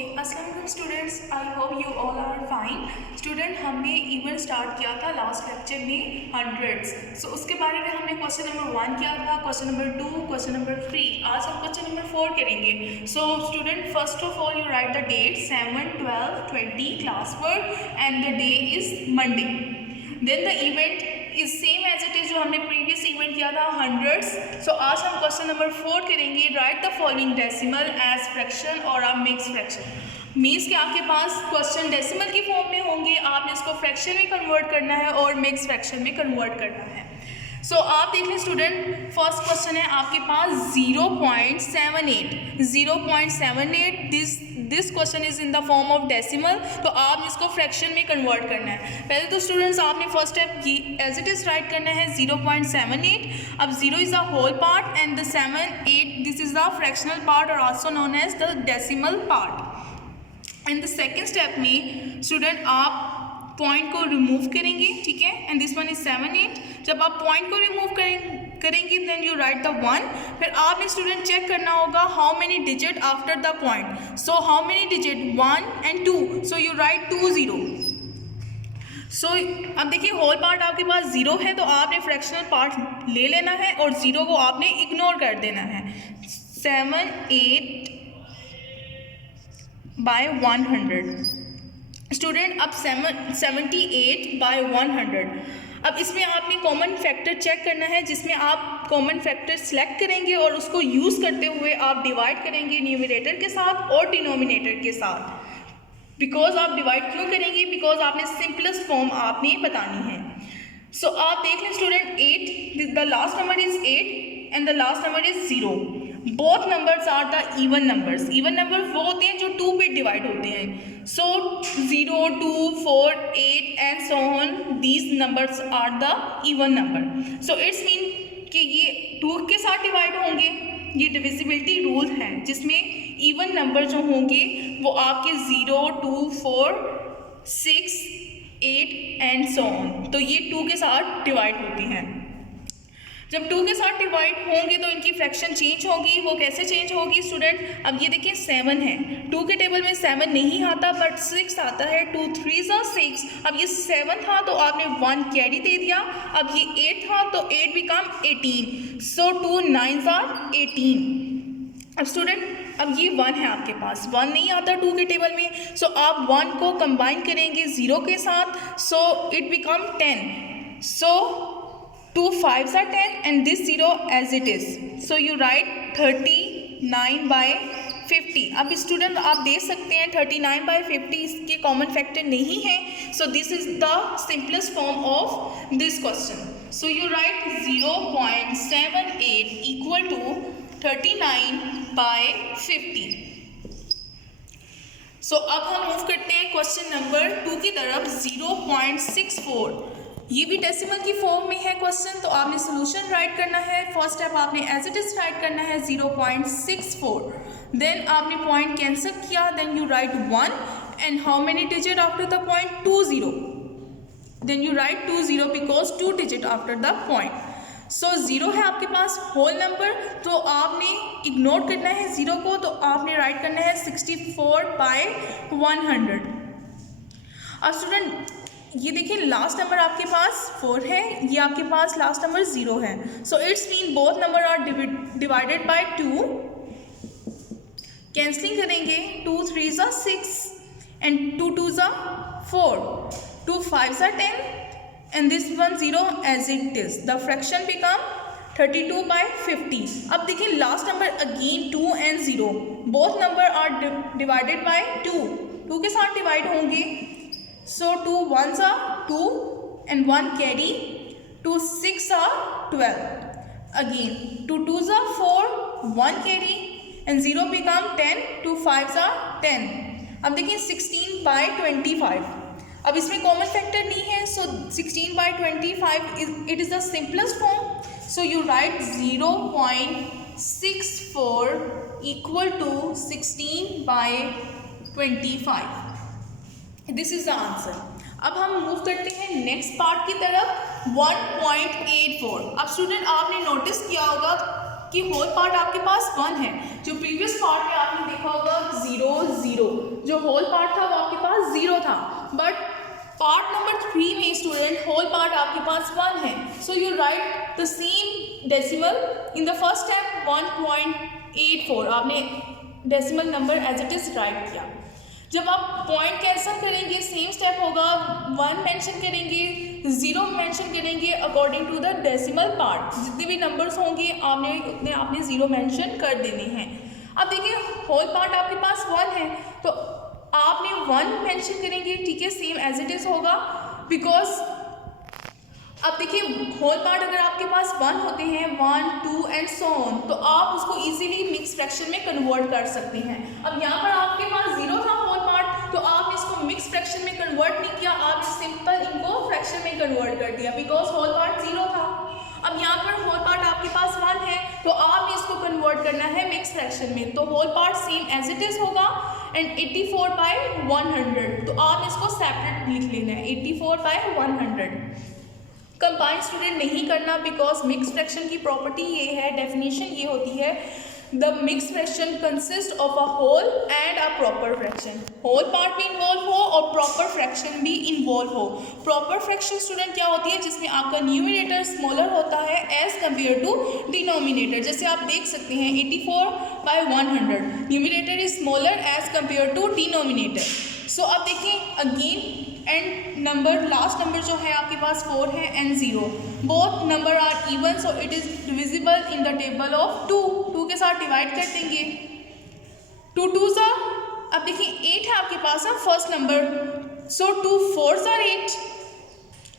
अस्सलाम वालेकुम students, I hope you all are fine. Student, हमने इवन स्टार्ट किया था लास्ट लेक्चर में हंड्रेड्स। सो उसके बारे में हमने क्वेश्चन नंबर 1 किया था, क्वेश्चन नंबर 2, क्वेश्चन नंबर 3। आज हम क्वेश्चन नंबर 4 करेंगे। So student, first of all you write the date 7, 12, 20 class work and the day is Monday. Then the event is same as it is जो हमने previous event किया था hundreds. सो आज हम question number 4 करेंगे। Write the following decimal as fraction और a mix fraction. Means कि आपके पास क्वेश्चन डेसिमल की फॉर्म में होंगे, आपने इसको फ्रैक्शन में कन्वर्ट करना है और मिक्स फ्रैक्शन में कन्वर्ट करना है। सो आप देख लें स्टूडेंट, फर्स्ट क्वेश्चन है आपके पास 0.78। 0.78 this question is in the form of decimal, तो आप इसको फ्रैक्शन में कन्वर्ट करना है। पहले तो स्टूडेंट्स आपने फर्स्ट स्टेप की एज इट इज राइट करना है 0.78। अब 0 is the whole part and the 7, 8 this is the fractional part और also known as the decimal part. And the second step में स्टूडेंट आप पॉइंट को रिमूव करेंगे, ठीक है, एंड दिस वन इज 7, 8। जब आप पॉइंट को रिमूव करेंगे देन यू राइट द 1। फिर आपने स्टूडेंट चेक करना होगा how many digit after the point. So how many digit 1 and 2, so you write 2 0। सो अब देखिए होल पार्ट आपके पास 0 है तो आपने फ्रैक्शनल पार्ट ले लेना है और 0 को आपने इग्नोर कर देना है। 7, 8 by 100 स्टूडेंट। अब 78 by 100। अब इसमें आपने कॉमन फैक्टर चेक करना है, जिसमें आप कॉमन फैक्टर सेलेक्ट करेंगे और उसको यूज़ करते हुए आप डिवाइड करेंगे न्यूमरेटर के साथ और डिनोमिनेटर के साथ। बिकॉज आप डिवाइड क्यों करेंगे? बिकॉज आपने सिंपलेस्ट फॉर्म आपने बतानी है। सो आप देख लें student, 8 the last number is 8 and the last number is 0। Both numbers are the even numbers. Even number वो होते हैं जो 2 पे डिवाइड होते हैं। So 0, 2, 4, 8 and so on, these numbers are the even number. So it's mean कि ये 2 के साथ डिवाइड होंगे। ये डिविजिबिलिटी रूल है जिसमें इवन नंबर जो होंगे वो आपके 0, 2, 4, 6, 8 एंड सो ऑन, तो ये 2 के साथ डिवाइड होती हैं। जब 2 के साथ डिवाइड होंगे तो इनकी फ्रैक्शन चेंज होगी। वो कैसे चेंज होगी स्टूडेंट? अब ये देखिए 7 है, 2 के टेबल में 7 नहीं आता बट 6 आता है। 2 3s are 6। अब ये 7 था तो आपने 1 कैरी दे दिया। अब ये 8 था तो 8 बिकम 18। So 2 9s are 18। अब स्टूडेंट अब ये 1 है आपके पास, 1 नहीं आता 2 के टेबल में। सो आप 1 को कंबाइन करेंगे 0 के साथ, so it become 10। So 2 5s are 10 and this 0 as it is. So you write 39 by 50. अब स्टूडेंट आप देख सकते हैं 39 by 50 इसके कॉमन फैक्टर नहीं है। So this is the simplest form of this question. So you write 0.78 equal to 39 by 50. So अब हम मूव करते हैं क्वेश्चन नंबर 2 की तरफ। 0.64 ये भी डेसिमल की फॉर्म में है क्वेश्चन, तो आपने सोल्यूशन राइट करना है। फर्स्ट स्टेप आपने एज इट इज राइट करना है 0.64। देन आपने पॉइंट कैंसिल किया, then you write 1 and how many digit after the point? 2 0। Then you write 2 0 because 2 digit after the point. So 0 है आपके पास होल नंबर, तो आपने इग्नोर करना है 0 को, तो आपने राइट करना है 64 by 100। अब स्टूडेंट ये देखिए लास्ट नंबर आपके पास 4 है, ये आपके पास लास्ट नंबर 0 है। So it's mean both number are divided by 2। Cancelling करेंगे 2 3s are 6 and 2 2s are 4। 2 5s are 10 and this one 0 as it is. The fraction become 32 by 50. अब देखिए last number again 2 and 0, both number are divided by 2। 2 के साथ divide होंगे। So 2 1s are 2 and 1 carry, 2 6 are 12. Again 2 2s are 4, 1 carry and 0 become 10, 2 5s are 10. अब देखिए 16 by 25। अब इसमें common factor नहीं है, so 16 by 25 it is the simplest form. So you write 0.64 equal to 16 by 25. This is the answer. अब हम move करते हैं नेक्स्ट पार्ट की तरफ। 1.84। अब स्टूडेंट आपने नोटिस किया होगा कि होल पार्ट आपके पास 1 है, जो प्रीवियस पार्ट में आपने देखा होगा 0 0। जो होल पार्ट था वो आपके पास 0 था, बट पार्ट नंबर 3 में स्टूडेंट होल पार्ट आपके पास 1 है. So you write the same decimal in the first step 1.84. आपने decimal number as it is write किया. जब आप पॉइंट कैंसिल करेंगे सेम स्टेप होगा, 1 मेंशन करेंगे, 0 मेंशन करेंगे according to the decimal part. जितने भी नंबर्स होंगे आपने उतने आपने 0 मेंशन कर देने हैं. अब देखिए होल पार्ट आपके पास 1 है तो आपने 1 मेंशन करेंगे, ठीक है, सेम एज इट इज़ होगा. बिकॉज अब देखिए होल पार्ट अगर आपके पास 1 होते हैं 1, 2 एंड सो ऑन, तो आप उसको इजीली मिक्स फ्रैक्शन में कन्वर्ट कर सकते हैं. अब यहाँ पर आपके पास 0 था होल पार्ट, तो आपने इसको मिक्स फ्रैक्शन में कन्वर्ट नहीं किया, आपने सिंपल इनको फ्रैक्शन में कन्वर्ट कर दिया बिकॉज होल पार्ट 0 था. अब यहाँ पर होल पार्ट आपके पास 1 है तो आपने इसको कन्वर्ट करना है मिक्स फ्रैक्शन में. तो whole part same as it is होगा एंड 84/100. तो आप इसको सेपरेट लिख लेना है 84/100. कंबाइंड स्टूडेंट नहीं करना बिकॉज मिक्स फ्रैक्शन की प्रॉपर्टी ये है, डेफिनेशन ये होती है, the mix fraction consist of a whole and a proper fraction. Whole part भी इन्वॉल्व हो और प्रॉपर फ्रैक्शन भी इन्वॉल्व हो. प्रॉपर फ्रैक्शन स्टूडेंट क्या होती है, जिसमें आपका न्यूमिनेटर स्मॉलर होता है एज कम्पेयर टू डिनोमिनेटर. जैसे आप देख सकते हैं 84/100 numerator is smaller as compare to denominator. So अब देखें again and number last number जो है आपके पास 4 है and 0. Both number are even so it is divisible in the table of 2. 2 के साथ डिवाइड कर देंगे. 2 2s are, अब देखिए 8 है आपके पास है first number, so 2 4s are 8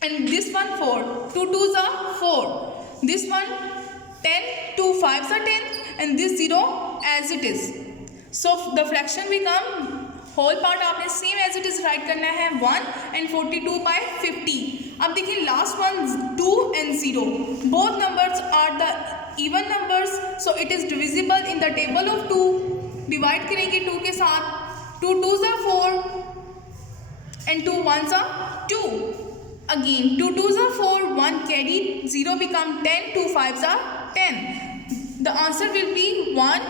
and this one 4. 2 2s are 4. This one 10. 2 5s are 10 and this 0 as it is. So the fraction become whole part आपने same as it is write करना है 1 and 42/50. अब देखिए last one 2 and 0. Both numbers are the even numbers so it is divisible in the table of 2. Divide करेंगे 2 के साथ. 2 2s are 4 and 2 1s are 2. Again 2 2s are 4, 1 carry, 0 become 10, 2 5s are 10. The answer will be 1.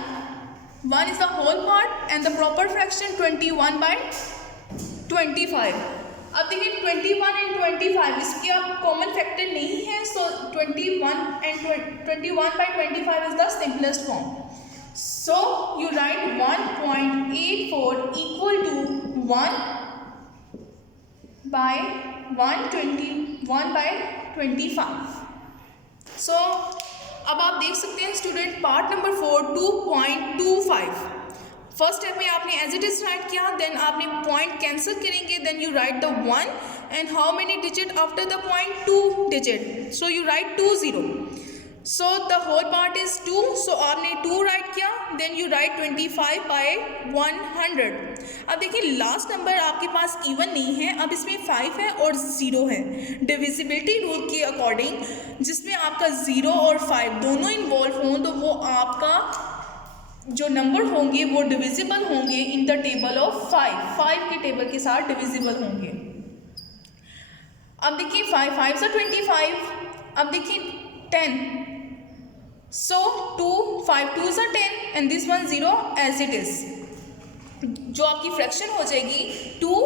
1 is the whole part and the proper fraction 21/25. अब देखिए 21 and 25 इसकी अब common factor नहीं है, so 21 and 21/25 is the simplest form. So you write 1.84 equal to 1/121/25. So अब आप देख सकते हैं student part number 4 2.25. First step में आपने एज इट इज़ राइट किया, देन आपने पॉइंट कैंसिल करेंगे, then you write the 1 and how many digit after the point 2 digit. So you write 2 0. So the whole part is 2, सो आपने 2 right किया, then you right 25/100. अब देखिए last number आपके पास even नहीं है, अब इसमें 5 है और 0 है. डिविजिबिलिटी रूल के अकॉर्डिंग जिसमें आपका 0 और 5 दोनों इन्वॉल्व हों तो वो आपका जो नंबर होंगे वो डिविजिबल होंगे इन द टेबल ऑफ 5 के टेबल के साथ डिविजिबल होंगे. अब देखिए 5 5s are 25. अब देखिए 10. So 2 5 2s are 10 and this one 0 as it is. जो आपकी फ्रैक्शन हो जाएगी 2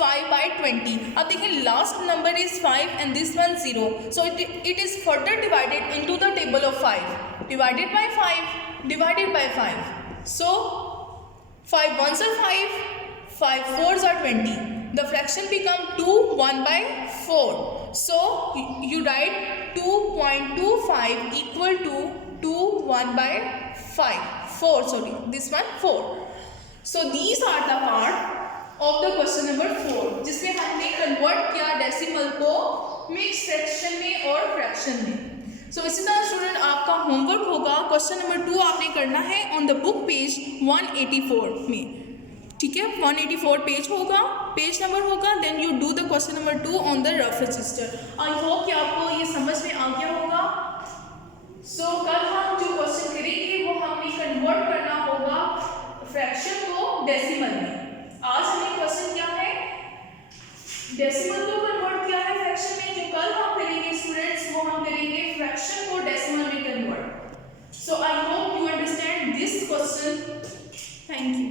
5/20. अब देखिए last number is 5 and this one 0. So it is further divided into the table of 5. Divided by 5. Divided by 5. So 5 1s are 5. 5 4s are 20. The fraction become 2 1/4. So you write 2.25 equal to 2 1/5. 4, sorry, this one 4. So these are the part of the question number 4 जिसमें हमने convert किया decimal को mix fraction में और fraction में. सो इसी तरह student आपका होमवर्क होगा क्वेश्चन नंबर 2 आपने करना है ऑन द बुक पेज 184 में. ठीक है, 184 पेज होगा, पेज नंबर होगा, then you do the question number 2 on the rough register. I hope कि आपको ये समझ में आ गया होगा. सो कल हम जो क्वेश्चन करेंगे वो हमें कन्वर्ट करना होगा फ्रैक्शन को डेसिमल में. आज हमें क्वेश्चन क्या है, डेसिमल को कन्वर्ट किया है फ्रैक्शन में. जो कल हम करेंगे स्टूडेंट्स वो हम करेंगे फ्रैक्शन को डेसिमल में convert. So I hope you understand this question. Thank you.